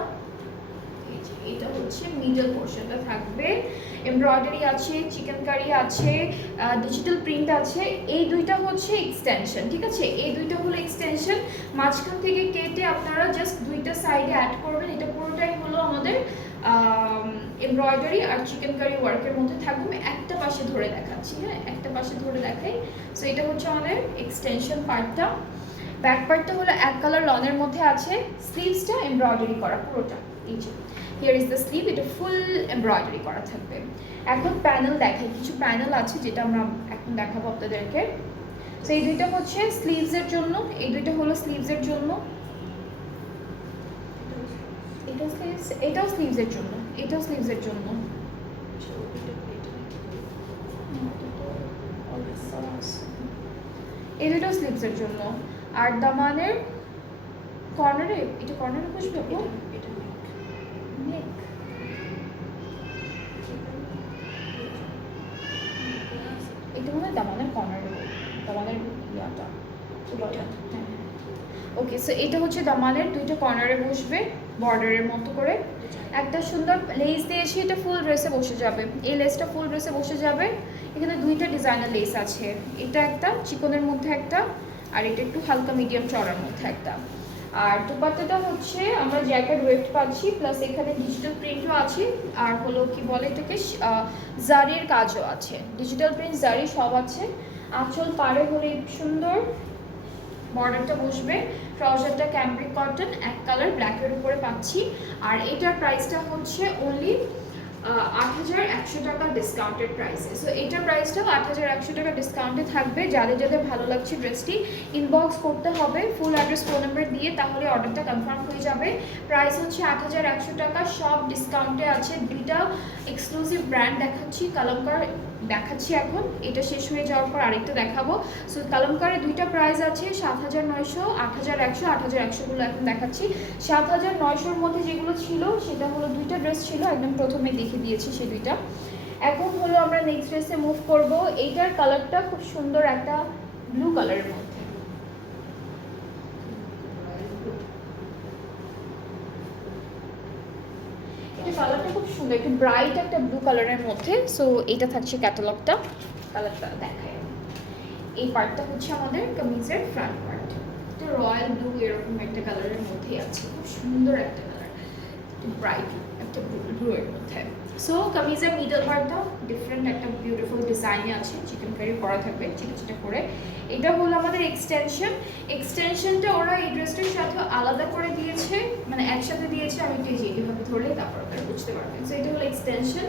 এটা হচ্ছে মিডল পোর্শনটা থাকবে, এমব্রয়ডারি আছে, চিকেন কারি আছে, ডিজিটাল প্রিন্ট আছে। এই দুইটা হচ্ছে এক্সটেনশন, ঠিক আছে, এই দুইটা হলো এক্সটেনশন। মাঝখান থেকে কেটে আপনারা জাস্ট দুইটা সাইডে অ্যাড করবেন। এটা পুরোটাই হলো আমাদের এমব্রয়ডারি আর চিকেন কারি ওয়ার্কের মধ্যে থাকবে। আমি একটা পাশে ধরে দেখাচ্ছি, হ্যাঁ একটা পাশে ধরে দেখাই। সো এটা হচ্ছে আমাদের এক্সটেনশন পার্টটা। ব্যাক পার্টটা হলো এক কালার লনের মধ্যে আছে, স্লিভসটা এমব্রয়ডারি করা পুরোটা। এই যে হিয়ার ইজ দ্য স্লিভ, এটা ফুল এমব্রয়ডারি করা থাকবে। এখন প্যানেল দেখাই, কিছু প্যানেল আছে যেটা আমরা এখন দেখাবো আপনাদেরকে। সো এই দুইটা হচ্ছে স্লিভসের জন্য, এই দুইটা হলো স্লিভসের জন্য, এটাও স্লিভসের জন্য, এটাও স্লিভসের জন্য। এই দুটো স্লিভসের জন্য। আর দামানের কর্নারে, এটা কর্নারে বসবে আপু, এটা নেক, এটা মনে হয় দামানের কর্নারে, দামানের কটন। ওকে, সো এটা হচ্ছে দামানের দুইটা কর্নারে বসবে বর্ডারের মতো করে, একটা সুন্দর লেস দিয়েছি, এটা ফুল ড্রেসে বসে যাবে, এই লেসটা ফুল ড্রেসে বসে যাবে। এখানে দুইটা ডিজাইনার লেস আছে, এটা একটা চিকনের মধ্যে একটা, আর এটা একটু হালকা মিডিয়াম চড়ার মধ্যে একটা। আর দুপাট্টাটা হচ্ছে আমরা জ্যাকেট ওয়েট পাচ্ছি, প্লাস এখানে ডিজিটাল প্রিন্টও আছে, আর হলো কি বলে এটাকে জারির কাজও আছে, ডিজিটাল প্রিন্ট জারি সব আছে। আঁচল পাড়ে হলে সুন্দর বর্ডারটা বসবে। ট্রাউজারটা ক্যাম্ব্রিক কটন এক কালার ব্ল্যাকের উপরে পাচ্ছি। আর এটার প্রাইসটা হচ্ছে অনলি ৮১০০ টাকা ডিসকাউন্টেড প্রাইসে। সো এটার প্রাইসটাও ৮১০০ টাকা ডিসকাউন্টে থাকবে। যাদের যাদের ভালো লাগছে ড্রেসটি ইনবক্স করতে হবে ফুল অ্যাড্রেস ফোন নাম্বার দিয়ে, তাহলে অর্ডারটা কনফার্ম হয়ে যাবে। প্রাইস হচ্ছে ৮১০০ টাকা, সব ডিসকাউন্টে আছে। দুইটা এক্সক্লুসিভ ব্র্যান্ড দেখাচ্ছি, কালামকার দেখাচ্ছি এখন, এটা শেষ হয়ে যাওয়ার পর আরেকটা দেখাবো। সো কালামকারের দুইটা প্রাইস আছে ৭৯০০, ৮১০০, ৮১০০গুলো এখন দেখাচ্ছি। ৭৯০০-র মধ্যে যেগুলো ছিল সেটা হলো দুইটা ড্রেস ছিল, একদম প্রথমে দেখে দিয়েছি সেই দুইটা। এখন হলো আমরা নেক্সট ড্রেসে মুভ করব। এইটার কালারটা খুব সুন্দর একটা ব্লু কালারের মধ্যে, কালারটা খুব সুন্দর, একটু ব্রাইট একটা ব্লু কালারের মধ্যে। সো এইটা থাকছে ক্যাটালগটা, কালারটা দেখায়। এই পার্টটা হচ্ছে আমাদের কামিজের ফ্রন্ট পার্ট, তো রয়্যাল ব্লু এরকম একটা কালারের মধ্যেই আছে, খুব সুন্দর একটা কালার, ব্রাইট একটা ব্লু এর মধ্যে। সো কামিজের মিডল পার্টটা ডিফারেন্ট একটা বিউটিফুল ডিজাইনে আছে, চিকেন কারি করা থাকবে চিটা চিটা করে। এটা হলো আমাদের এক্সটেনশনটা ওরা এই ড্রেসটার সাথে আলাদা করে দিয়েছে, মানে একসাথে দিয়েছে। আমি একটু এইভাবে ধরলে তারপর আপনারা বুঝতে পারবেন। সো এটা হলো এক্সটেনশন,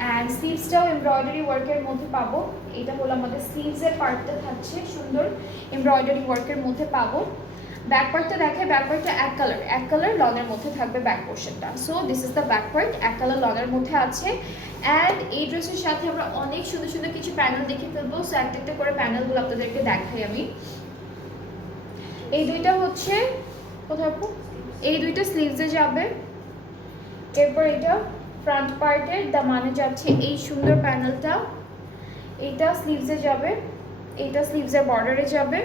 অ্যান্ড স্লিভসটাও এমব্রয়ডারি ওয়ার্কের মধ্যে পাবো। এটা হলো আমাদের স্লিভসের পার্টটা থাকছে সুন্দর এমব্রয়ডারি ওয়ার্কের মধ্যে পাবো। ব্যাক পার্টটা দেখে, ব্যাক পার্টটা এক কালার লনের মধ্যে থাকবে ব্যাক পোর্শনটা। So this is the back part, এক কালার লনের মধ্যে আছে। অ্যান্ড এই ড্রেসের সাথে আমরা অনেক সুন্দর সুন্দর কিছু প্যানেল দেখে ফেলবো। সো একটা একটা করে প্যানেলগুলো আপনাদেরকে দেখাই আমি। এই দুইটা হচ্ছে কোথায় আপু, এই দুইটা স্লিভসে যাবে। এরপর এটা ফ্রন্ট পার্টের দামানে যাচ্ছে এই সুন্দর প্যানেলটা, এইটা স্লিভসে যাবে, এইটা স্লিভসের বর্ডারে যাবে।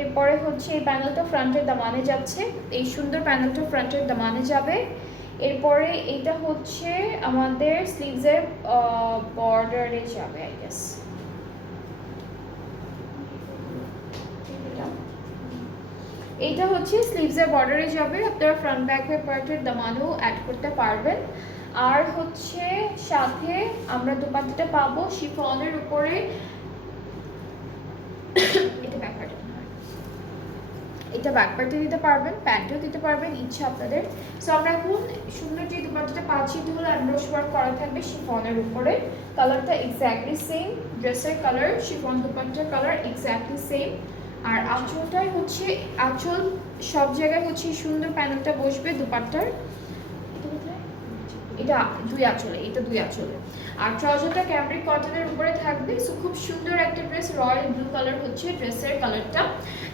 এরপরে হচ্ছে এই প্যানেলটা ফ্রন্টের দামানে যাচ্ছে, এই সুন্দর প্যানেলটা ফ্রন্টের দামানে যাবে। এরপরে এইটা হচ্ছে আমাদের স্লিভসের বর্ডারে যাবে আই গেস। এইটা হচ্ছে স্লিভসের বর্ডারে যাবে, আপনারা ফ্রন্ট ব্যাক পার্টের দামানও অ্যাড করতে পারবেন। আর হচ্ছে সাথে আমরা দুপাট্টাটা পাবো শিফনের উপরে, এটা ব্যাক পার্টে, এটা ব্যাক পার্টে দিতে পারবেন, প্যান্টেও দিতে পারবেন, ইচ্ছা আপনাদের। সো আমরা এখন সুন্দর যে দুপাট্টাটা পাচ্ছি এটা হলো এমব্রয়ডারি ওয়ার্ক করা থাকবে শিফনের উপরে। কালারটা এক্স্যাক্টলি সেম, ড্রেসের কালার শিফন দুপাট্টার কালার এক্স্যাক্টলি সেম। আর আঁচলটাই হচ্ছে, আঁচল সব জায়গায় হচ্ছে সুন্দর প্যানেলটা বসবে দুপাট্টার, এটা দুই আঁচলে, এটা দুই আঁচলে। আর ট্রাউজারটা ক্যাম্ব্রিক কটনের উপরে থাকবে। সো খুব সুন্দর একটা ড্রেস, রয়্যাল ব্লু কালার হচ্ছে ড্রেসের কালারটা।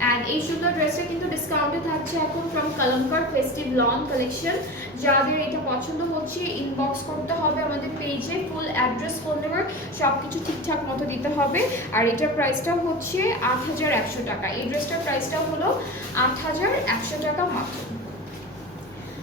অ্যান্ড এই সুন্দর ড্রেসটা কিন্তু ডিসকাউন্টে থাকছে এখন ফ্রম কালামকার ফেস্টিভ লন কালেকশন। যাদের এটা পছন্দ হচ্ছে ইনবক্স করতে হবে আমাদের পেজে, ফুল অ্যাড্রেস ফোন নাম্বার সব কিছু ঠিকঠাক মতো দিতে হবে। আর এটার প্রাইসটাও হচ্ছে ৮১০০ টাকা, এই ড্রেসটার প্রাইসটাও হলো ৮১০০ টাকা মাত্র।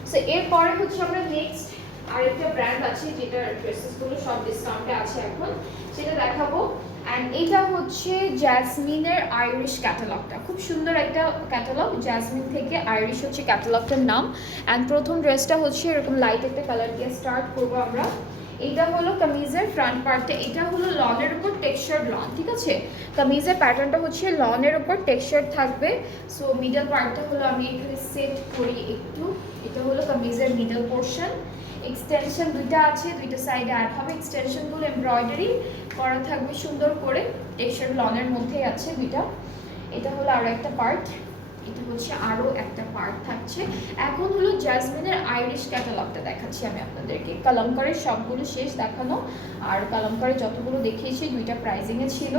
সো এরপরে হচ্ছে আমরা নেক্সট আরেকটা ব্র্যান্ড আছে যেটার ড্রেসেসগুলো সব ডিসকাউন্টে আছে এখন, সেটা দেখাবো। অ্যান্ড এটা হচ্ছে জ্যাসমিনের আইরিশ ক্যাটালগটা, খুব সুন্দর একটা ক্যাটালগ, জ্যাসমিন থেকে আইরিশ হচ্ছে ক্যাটালগটার নাম। অ্যান্ড প্রথম ড্রেসটা হচ্ছে এরকম লাইট একটা কালার দিয়ে স্টার্ট করবো আমরা। এটা হলো কামিজের ফ্রন্ট পার্টটা, এটা হলো লনের উপর টেক্সচার্ড লন, ঠিক আছে। কামিজের প্যাটার্নটা হচ্ছে লনের উপর টেক্সচার থাকবে। সো মিডল পার্টটা হলো আমি এখানে সেট করি একটু, এটা হলো কামিজের মিডল পোর্শন। এক্সটেনশন দুইটা আছে, দুইটা সাইডে অ্যাড হবে, এক্সটেনশনগুলো এমব্রয়ডারি করা থাকবে সুন্দর করে, টেক্সচার লনের মধ্যেই আছে দুইটা। এটা হলো আরও একটা পার্ট, এটা হচ্ছে আরও একটা পার্ট থাকছে। এখন হলো জ্যাসমিনের আইরিশ ক্যাটালগটা দেখাচ্ছি আমি আপনাদেরকে। কালামকারের সবগুলো শেষ দেখানো, আর কালামকারের যতগুলো দেখিয়েছি দুইটা প্রাইজিংয়ে ছিল,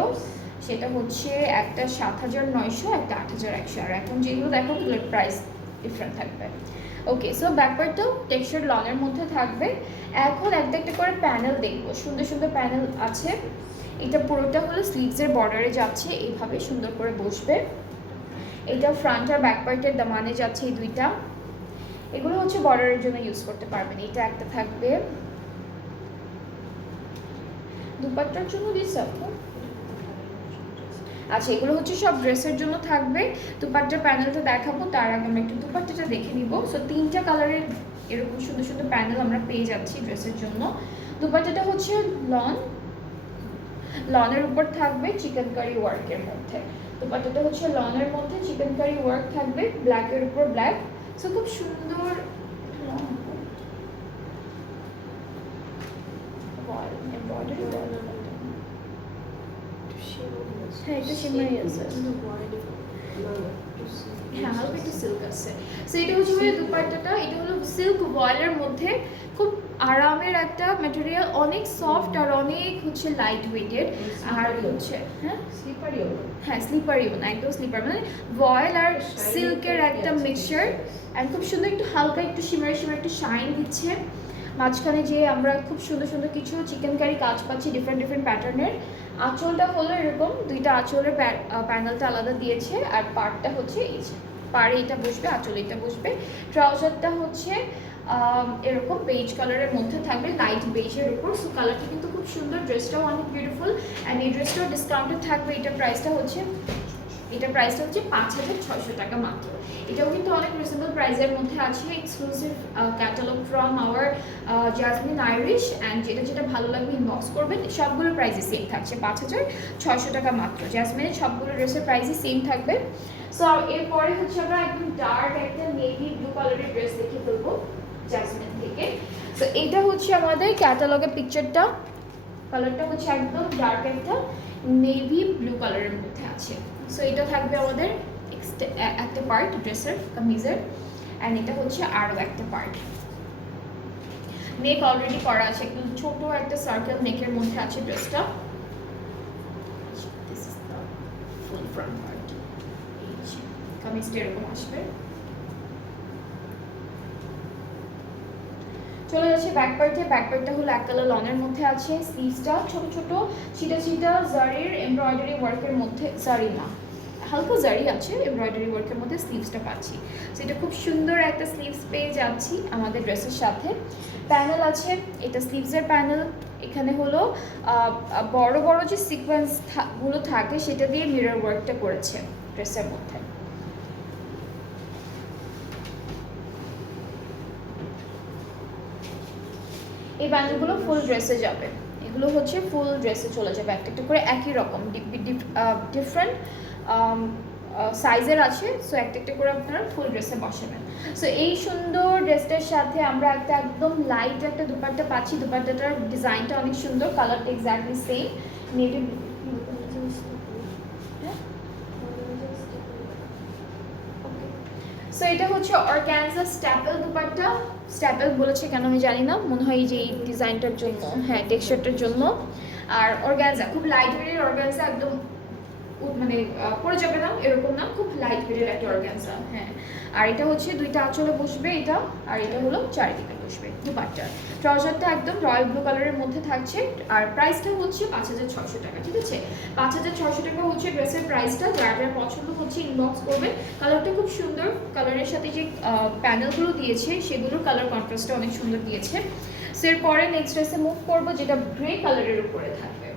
সেটা হচ্ছে একটা ৭৯০০, একটা ৮১০০। আর এখন যেগুলো দেখাবো ওগুলোর প্রাইস ডিফারেন্ট থাকবে। ওকে, সো ব্যাকপার্টটাও টেক্সচার লনের মধ্যে থাকবে। এখন একটা একটা করে প্যানেল দেখবো, সুন্দর সুন্দর প্যানেল আছে। এটা পুরোটা হলো স্লিভসের বর্ডারে যাচ্ছে, এইভাবে সুন্দর করে বসবে। এটা ফ্রন্ট আর ব্যাক পার্টের দামানে যাচ্ছে এই দুইটা। এগুলো হচ্ছে বর্ডারের জন্য ইউজ করতে পারবেন। এটা একটা থাকবে দুপাট্টার জন্য দিস আপু। আচ্ছা, এগুলো হচ্ছে সব ড্রেসের জন্য থাকবে। দুপাট্টার প্যানেলটা দেখাবো, তার আগে আমরা একটু দুপাট্টাটা দেখে নিব। সো 3টা কালারের এরকম সুন্দর সুন্দর প্যানেল আমরা পেয়ে যাচ্ছি ড্রেসের জন্য। দুপাট্টাটা হচ্ছে লনের উপর থাকবে চিকেন কারি ওয়ার্কের মধ্যে। দুপাট্টাটা হচ্ছে লনের মধ্যে চিকেন কারি ওয়ার্ক থাকবে, ব্ল্যাকের উপর ব্ল্যাক। সো খুব সুন্দর এমব্রয়ডারি। হ্যাঁ, এটা শিমারি আছে। হ্যাঁ, হালকা একটু সিল্ক আছে। সো এটা হচ্ছে মানে দুপাট্টাটা, এটা হলো সিল্ক ভয়েলের মধ্যে, খুব আরামের একটা ম্যাটেরিয়াল, অনেক সফট আর অনেক হচ্ছে লাইট ওয়েটেড। আর হচ্ছে হ্যাঁ স্লিপারিও না, একদম স্লিপার, মানে ভয়েল আর সিল্কের একটা মিক্সচার। অ্যান্ড খুব সুন্দর একটু হালকা একটু শিমারি শিমারি একটু শাইন দিচ্ছে। মাঝখানে যে আমরা খুব সুন্দর সুন্দর কিছু চিকেন কারি কাজ পাচ্ছি ডিফারেন্ট ডিফারেন্ট প্যাটার্নের। আঁচলটা হলো এরকম, দুইটা আঁচলের প্যানেলটা আলাদা দিয়েছে, আর পাড়টা হচ্ছে এই যে পাড়ে এটা বসবে, আঁচলে এটা বসবে। ট্রাউজারটা হচ্ছে এরকম বেজ কালারের মধ্যে থাকবে, লাইট বেজের উপর। সো কালারটা কিন্তু খুব সুন্দর, ড্রেসটাও অনেক বিউটিফুল। অ্যান্ড এই ড্রেসটাও ডিসকাউন্টেড থাকবে। এটার প্রাইসটা হচ্ছে 5,600 টাকা মাত্র। এটাও কিন্তু অনেক রিজনেবল প্রাইসের মধ্যে আছে। Exclusive catalogue from our jasmine Irish. And যেটা যেটা ভালো লাগবে ইনবক্স করবেন। সবগুলো প্রাইসে সেম থাকছে, 5,600 টাকা মাত্র। জাসমিনের সবগুলো ড্রেসের প্রাইসই সেম থাকবে। সো এরপরে হচ্ছে আমরা একদম ডার্ক একটা নেভি ব্লু কালারের ড্রেস দেখে ফেলবো জাসমিন থেকে। সো এটা হচ্ছে আমাদের ক্যাটালগের পিকচারটা, কালারটা হচ্ছে একদম ডার্ক একটা নেভি ব্লু কালারের মধ্যে আছে। সো এটা থাকবে আমাদের একটা পার্ট ড্রেসের কামিজের, অ্যান্ড এটা হচ্ছে আরও একটা পার্ট। নেক অলরেডি করা আছে, একদম ছোট একটা সার্কেল নেকের মধ্যে আছে ড্রেসটা। This is the full front part. কামিজটা এরকম আসবে। চলে যাচ্ছে ব্যাক পার্টে। ব্যাক পার্টটা হলো এক কালার লনের মধ্যে আছে। স্লিভসটা ছোট ছোট ছিটা ছিটা জারির এমব্রয়ডারি ওয়ার্কের মধ্যে, জারি না হালকা জারি আছে এমব্রয়ডারি ওয়ার্কের মধ্যে স্লিভসটা পাচ্ছি। সেটা খুব সুন্দর একটা স্লিভস পেয়ে যাচ্ছি আমাদের ড্রেসের সাথে। প্যানেল আছে, এটা স্লিভসের প্যানেল। এখানে হলো বড় বড় যে সিকোয়েন্স গুলো থাকে সেটা দিয়ে মিরর ওয়ার্কটা করেছে ড্রেসের মধ্যে। এই প্যানেলগুলো ফুল ড্রেসে যাবে, এগুলো হচ্ছে ফুল ড্রেসে চলে যাবে একটা একটা করে, একই রকম ডিফারেন্ট সাইজের আছে। সো একটা একটা করে আপনারা ফুল ড্রেসে বসাবেন। সো এই সুন্দর ড্রেসটার সাথে আমরা একটা একদম লাইট একটা দুপাট্টা পাচ্ছি। দুপাট্টাটার ডিজাইনটা অনেক সুন্দর, কালারটা এক্স্যাক্টলি সেম নেভি। সো এটা হচ্ছে অর্গানজা স্ট্যাপেল দুপাট্টা। স্ট্যাপেল বলেছে কেন আমি জানি না, মনে হয় যে এই ডিজাইনটার জন্য, হ্যাঁ টেক্সচারটার জন্য। আর অর্গানজা খুব লাইট ওয়েটের অর্গানজা, একদম মানে পড়ে যাবে না এরকম না, খুব লাইট ওয়েটের একটা অর্গানজা। হ্যাঁ, আর এটা হচ্ছে দুইটা আঁচলে বসবে এটা, আর এটা হলো চারিদিকে বসবে দুপাট্টা। ট্রাউজারটা একদম রয়্যাল ব্লু কালারের মধ্যে থাকছে। আর প্রাইসটা হচ্ছে 5,600 টাকা। ঠিক আছে, 5,600 টাকা হচ্ছে ড্রেসের প্রাইসটা। যার যার পছন্দ হচ্ছে ইনবক্স করবে। কালারটা খুব সুন্দর, কালারের সাথে যে প্যানেলগুলো দিয়েছে সেগুলোর কালার কন্ট্রাস্টটা অনেক সুন্দর দিয়েছে। সো এরপরে নেক্সট ড্রেসে মুভ করবো, যেটা গ্রে কালারের উপরে থাকবে।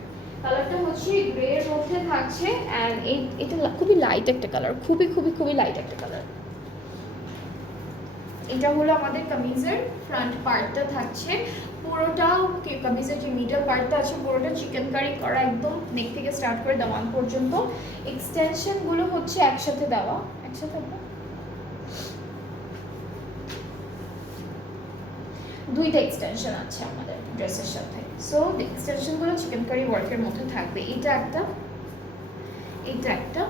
কালারটা হচ্ছে গ্রে এর মধ্যে থাকছে। অ্যান্ড এটা খুবই লাইট একটা কালার, খুবই খুবই খুবই লাইট একটা কালার। এটা হলো আমাদের কামিজের ফ্রন্ট পার্টটা থাকছে। পুরোটা কামিজের যে মিডল পার্টটা আছে পুরোটা চিকেন কারি করা, একদম নেক থেকে স্টার্ট করে দামান পর্যন্ত। এক্সটেনশনগুলো হচ্ছে একসাথে দেওয়া, একসাথে দুইটা এক্সটেনশন আছে আমাদের ড্রেসের সাথে। সো এক্সটেনশনগুলো চিকেন কারি ওয়ার্কের মধ্যে থাকবে। এটা একটা, এটা একটা,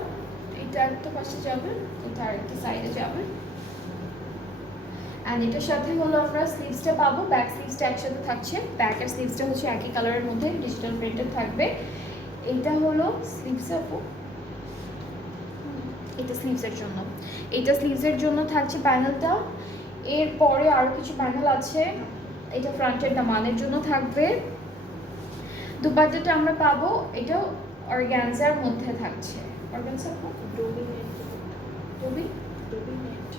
এটা একটা পাশে যাবে, এটা আরেকটা সাইডে যাবে। অ্যান্ড এটার সাথে হলো আমরা স্লিভসটা পাবো, ব্যাক স্লিভসটা একসাথে থাকছে। ব্যাকের স্লিভসটা হচ্ছে একই কালারের মধ্যে ডিজিটাল প্রিন্টেড থাকবে। এইটা হলো স্লিভস আপু, এটা স্লিভসের জন্য, এটা স্লিভসের জন্য থাকছে প্যানেলটা। এরপরে আরও কিছু প্যানেল আছে, এটা ফ্রন্টের দামানের জন্য থাকবে। দুপাট্টাটা আমরা পাবো, এটা অর্গানজার মধ্যে থাকছে। Organza dobby dobby net.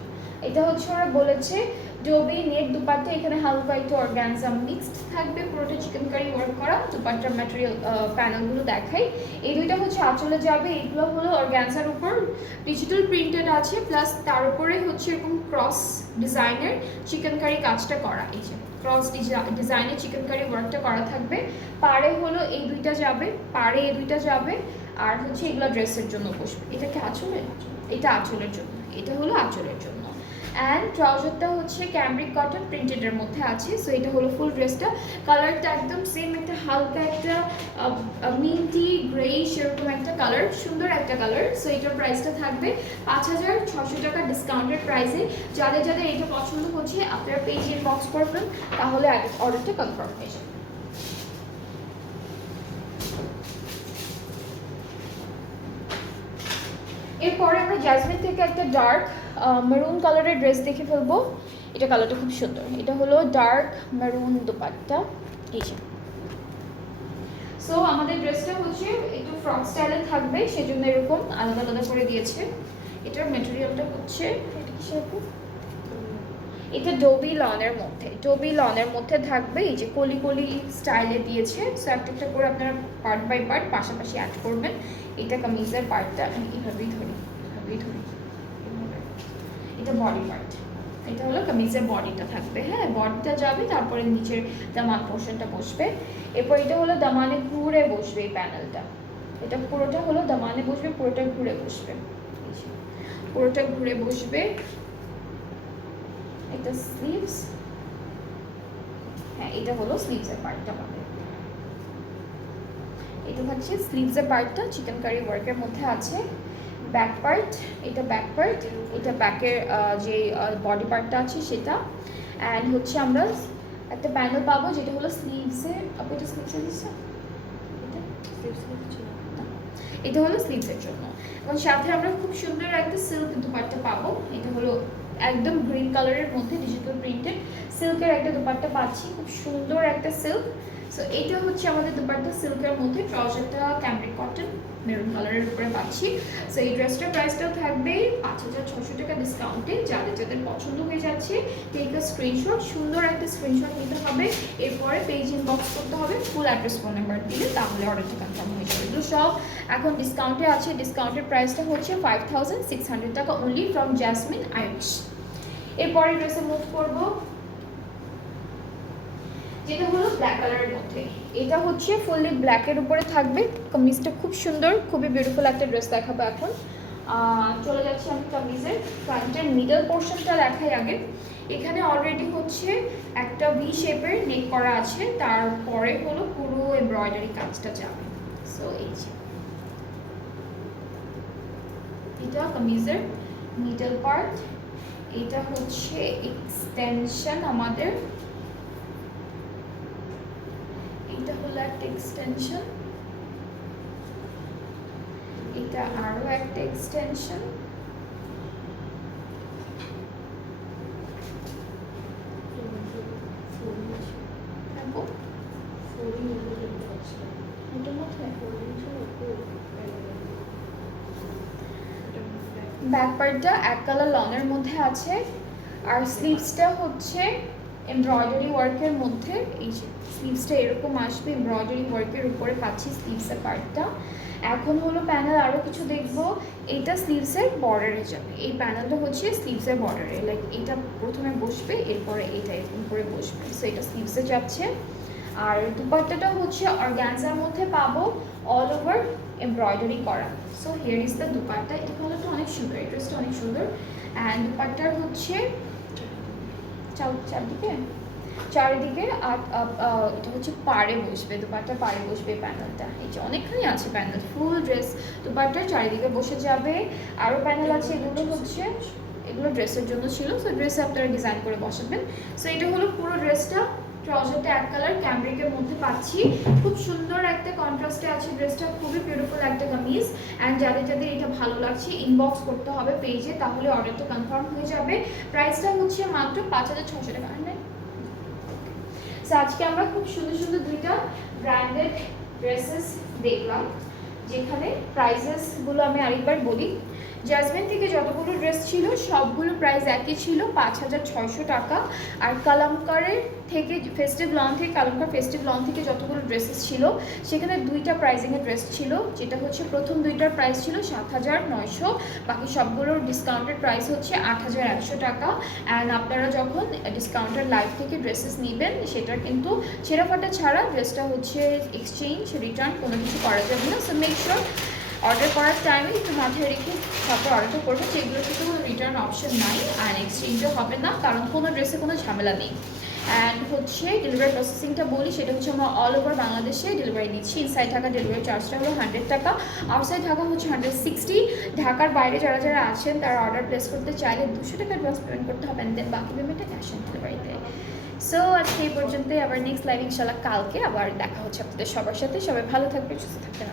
এটা হচ্ছে ওরা বলেছে ডোবি নেট দুপাট্টা, এখানে হালকা একটু অর্গানজা মিক্সড থাকবে, পুরোটা চিকেন কারি ওয়ার্ক করা। দুপাট্টার ম্যাটেরিয়াল প্যানেলগুলো দেখাই। এই দুইটা হচ্ছে আঁচলে যাবে, এগুলো হলো অর্গানজার উপর ডিজিটাল প্রিন্টেড আছে, প্লাস তার উপরে হচ্ছে এরকম ক্রস ডিজাইনের চিকেন কারি কাজটা করা। এই যে ক্রস ডিজাইনের চিকেন কারি ওয়ার্কটা করা থাকবে। পাড়ে হলো এই দুইটা যাবে, পাড়ে এই দুইটা যাবে, আর হচ্ছে এগুলো ড্রেসের জন্য বসবে। এটা কি আঁচলে? এটা আঁচলের জন্য, এটা হলো আঁচলের জন্য। অ্যান্ড ট্রাউজারটা হচ্ছে ক্যামব্রিক কটন প্রিন্টেডের মধ্যে আছে। সো এটা হলো ফুল ড্রেসটা। কালারটা একদম সেম, একটা হালকা একটা মিন্টি গ্রে সেরকম একটা কালার, সুন্দর একটা কালার। সো এটার প্রাইসটা থাকবে 5600 টাকা ডিসকাউন্টেড প্রাইসে। যাদের যাদের এটা পছন্দ হচ্ছে আপনারা পেজ ইনবক্স করবেন, তাহলে অর্ডারটা কনফার্ম হয়ে যাবে। এরপরে আমরা জ্যাসমিন থেকে একটা ডার্ক মেরুন কালারের ড্রেস দেখে ফেলবো। এটা কালারটা খুব সুন্দর। এটা হলো ডার্ক মেরুন দুপাট্টা। এই যে সো আমাদের ড্রেসটা হচ্ছে একটু ফ্রক স্টাইলে থাকবে, সেজন্য এরকম আলাদা আলাদা করে দিয়েছে। এটার ম্যাটেরিয়ালটা হচ্ছে এটা কি সেরকম, এটা ডোবি লনের মধ্যে, ডোবি লনের মধ্যে থাকবে। এই যে কলি কলি স্টাইলে দিয়েছে। সো একটা একটা করে আপনারা পার্ট বাই পার্ট পাশাপাশি অ্যাড করবেন। এটা কামিজের পার্টটা আমি এইভাবেই ধরি, এটা বডি পার্ট। এটা হলো কামিজের বডিটা থাকবে, হ্যাঁ বডিটা যাবে, তারপরে নিচের দামান পোর্শনটা বসবে। এরপর এটা হলো দামানে ঘুরে বসবে এই প্যানেলটা। এটা পুরোটা হলো দামানে বসবে, পুরোটা ঘুরে বসবে, পুরোটা ঘুরে বসবে। এটা স্লিভস, হ্যাঁ এটা হলো স্লিভসের পার্টটা পাবে। এটা হচ্ছে স্লিভসের পার্টটা চিকেন কারি ওয়ার্কের মধ্যে আছে। ব্যাক পার্ট, এটা ব্যাক পার্ট, এটা ব্যাকের যে বডি পার্টটা আছে সেটা। অ্যান্ড হচ্ছে আমরা একটা প্যানেল পাবো যেটা হলো স্লিভসের, এটা স্লিভসের দিচ্ছে, এটা হলো স্লিভসের জন্য। এবং সাথে আমরা খুব সুন্দর একটা সিল্ক দুপাট্টা পাবো। এটা হলো একদম গ্রিন কালারের মধ্যে ডিজিটাল প্রিন্টেড সিল্কের একটা দুপাট্টা পাচ্ছি, খুব সুন্দর একটা সিল্ক। সো এটা হচ্ছে আমাদের দুপাট্টা সিল্কের মধ্যে। ট্রাউজারটা ক্যামব্রিক কটন মেরুন কালারের উপরে পাচ্ছি। সো এই ড্রেসটার প্রাইসটাও থাকবে 5600 টাকা ডিসকাউন্টে। যাদের যাদের পছন্দ হয়ে যাচ্ছে টেক আ স্ক্রিনশট, সুন্দর একটা স্ক্রিনশট নিতে হবে, এরপরে পেজ ইনবক্স করতে হবে, ফুল অ্যাড্রেস ফোন নাম্বার দিলে তাহলে অর্ডারটা কনফার্ম হয়ে যাবে। এগুলো সব এখন ডিসকাউন্টে আছে। ডিসকাউন্টের প্রাইসটা হচ্ছে 5600 টাকা অনলি ফ্রম জ্যাসমিন আইরিশ। এরপরে ড্রেসে মুভ করবো যেটা হলো ব্ল্যাক কালারের মধ্যে। এটা হচ্ছে ফুললি ব্ল্যাকের উপরে থাকবে। কামিজটা খুব সুন্দর, খুবই বিউটিফুল একটা ড্রেস দেখাবো এখন। চলে যাচ্ছি আমি কামিজের ফ্রন্টের মিডল পোর্শনটা দেখাই আগে। এখানে অলরেডি হচ্ছে একটা ভি শেপের নেক করা আছে, তারপরে হলো পুরো এমব্রয়ডারি কাজটা যাবে। সো এই যে এটা কামিজের মিডল পার্ট, এটা হচ্ছে এক্সটেনশন আমাদের, এটা হলো একটা এক্সটেনশন, এটা আরো একটা এক্সটেনশন, ব্যাক পার্টটা এক কালার লনের মধ্যে আছে, আর স্লিভসটা হচ্ছে এমব্রয়ডারি ওয়ার্কের মধ্যে। এই যে স্লিভসটা এরকম আসবে, এমব্রয়ডারি ওয়ার্কের উপরে পাচ্ছি স্লিভসের পার্টটা। এখন হলো প্যানেল আরও কিছু দেখবো। এইটা স্লিভসের বর্ডারে যাবে, এই প্যানেলটা হচ্ছে স্লিভসের বর্ডারে, লাইক এটা প্রথমে বসবে, এরপরে এটা এরকম করে বসবে। সো এটা স্লিভসে যাচ্ছে। আর দুপাট্টাটা হচ্ছে অর্গানজার মধ্যে পাবো, অল ওভার এমব্রয়ডারি করা। So here is the dupatta. এটা কালারটা অনেক সুন্দর, এই ড্রেসটা অনেক সুন্দর। অ্যান্ড দুপাট্টার হচ্ছে চারিদিকে আর এটা হচ্ছে পাড়ে বসবে, দুপাট্টা পাড়ে বসবে প্যানেলটা। এই যে অনেকখানি আছে প্যানেল, ফুল ড্রেস দুপাট্টার চারিদিকে বসে যাবে। আরও প্যানেল আছে, এগুলো হচ্ছে এগুলো ড্রেসের জন্য ছিল। সো ড্রেসে আপনারা ডিজাইন করে বসাবেন। সো এটা হলো পুরো ড্রেসটা। ট্রাউজারটা এক কালার ক্যামব্রিকের মধ্যে পাচ্ছি, খুব সুন্দর একটা কন্ট্রাস্টে আছে ড্রেসটা, খুবই বিউটিফুল একটা কামিজ। অ্যান্ড যাদের যাদের এটা ভালো লাগছে ইনবক্স করতে হবে পেজে, তাহলে অর্ডারটা কনফার্ম হয়ে যাবে। প্রাইসটা হচ্ছে মাত্র 5600 টাকা। সো আজকে আমরা খুব সুন্দর সুন্দর দুইটা ব্র্যান্ডেড ড্রেসেস দেখলাম। যেখানে প্রাইজেসগুলো আমি আরেকবার বলি। জাজমেন থেকে যতগুলো ড্রেস ছিল সবগুলো প্রাইস একই ছিল 5,600 টাকা। আর কালামকারের থেকে ফেস্টিভ লন থেকে কালামকার ফেস্টিভ লন থেকে যতগুলো ড্রেসেস ছিল সেখানে দুইটা প্রাইজিংয়ের ড্রেস ছিল, যেটা হচ্ছে প্রথম দুইটার প্রাইস ছিল 7,900, বাকি সবগুলোর ডিসকাউন্টেড প্রাইস হচ্ছে 8,100 টাকা। অ্যান্ড আপনারা যখন ডিসকাউন্টের লাইভ থেকে ড্রেসেস নেবেন সেটা কিন্তু ছেঁড়াফাটা ছাড়া ড্রেসটা হচ্ছে এক্সচেঞ্জ রিটার্ন কোনো কিছু করা যাবে না। সো মেক শিওর অর্ডার করার টাইমে একটু মাথায় রেখে তারপর অর্ডারটা করবেন, যেগুলোতে কোনো রিটার্ন অপশন নাই আর এক্সচেঞ্জও হবে না, কারণ কোনো ড্রেসে কোনো ঝামেলা নেই। অ্যান্ড হচ্ছে ডেলিভারি প্রসেসিংটা বলি, সেটা হচ্ছে আমরা অল ওভার বাংলাদেশে ডেলিভারি দিচ্ছি। ইনসাইড ঢাকা ডেলিভারি চার্জটা হলো 100 টাকা, আউটসাইড ঢাকা হচ্ছে 160। ঢাকার বাইরে যারা যারা আছেন তারা অর্ডার প্লেস করতে চাইলে 200 টাকা অ্যাডভান্স পেমেন্ট করতে হবে, দেন বাকি পেমেন্টটা ক্যাশ অন ডেলিভারিতে। সো আজকে এই পর্যন্তই, আবার নেক্সট লাইভ ইনশাল্লাহ কালকে আবার দেখা হচ্ছে আপনাদের সবার সাথে। সবাই ভালো থাকবে, সুস্থ থাকবেন।